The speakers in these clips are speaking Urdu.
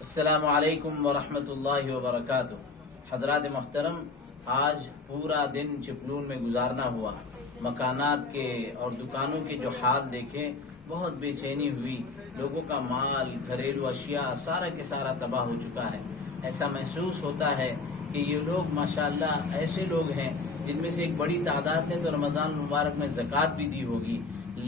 السلام علیکم ورحمۃ اللہ وبرکاتہ۔ حضرات محترم، آج پورا دن چپلون میں گزارنا ہوا، مکانات کے اور دکانوں کے جو حال دیکھے بہت بے چینی ہوئی، لوگوں کا مال، گھریلو اشیاء سارا کے سارا تباہ ہو چکا ہے۔ ایسا محسوس ہوتا ہے کہ یہ لوگ ماشاءاللہ ایسے لوگ ہیں جن میں سے ایک بڑی تعداد نے تو رمضان المبارک میں زکوٰۃ بھی دی ہوگی،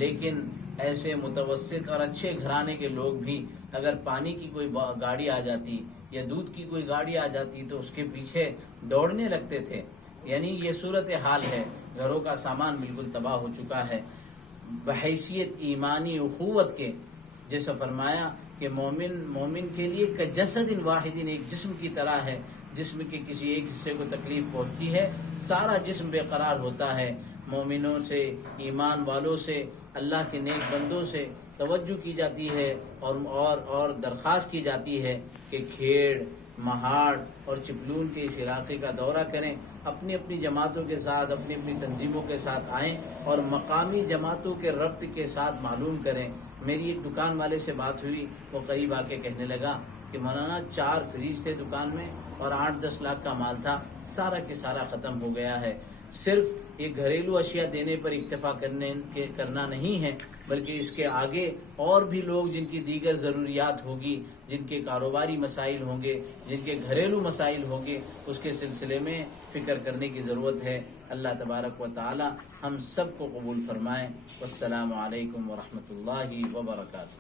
لیکن ایسے متوسط اور اچھے گھرانے کے لوگ بھی اگر پانی کی کوئی گاڑی آ جاتی یا دودھ کی کوئی گاڑی آ جاتی تو اس کے پیچھے دوڑنے لگتے تھے۔ یعنی یہ صورت حال ہے، گھروں کا سامان بالکل تباہ ہو چکا ہے۔ بحیثیت ایمانی اخوت کے، جیسا فرمایا کہ مومن کے لیے کجسد واحد، ایک جسم کی طرح ہے۔ جسم کے کسی ایک حصے کو تکلیف پہنچتی ہے، سارا جسم بے قرار ہوتا ہے۔ مومنوں سے، ایمان والوں سے، اللہ کے نیک بندوں سے توجہ کی جاتی ہے اور درخواست کی جاتی ہے کہ کھیڑ، مہاڑ اور چپلون کے اس علاقے کا دورہ کریں، اپنی اپنی جماعتوں کے ساتھ، اپنی اپنی تنظیموں کے ساتھ آئیں اور مقامی جماعتوں کے ربط کے ساتھ معلوم کریں۔ میری ایک دکان والے سے بات ہوئی، وہ قریب آ کے کہنے لگا کہ مولانا 4 فریج تھے دکان میں اور 8-10 لاکھ کا مال تھا، سارا کے سارا ختم ہو گیا ہے۔ صرف یہ گھریلو اشیاء دینے پر اکتفا کرنا نہیں ہے، بلکہ اس کے آگے اور بھی لوگ جن کی دیگر ضروریات ہوگی، جن کے کاروباری مسائل ہوں گے، جن کے گھریلو مسائل ہوں گے، اس کے سلسلے میں فکر کرنے کی ضرورت ہے۔ اللہ تبارک و تعالی ہم سب کو قبول فرمائے۔ والسلام علیکم ورحمۃ اللہ وبرکاتہ۔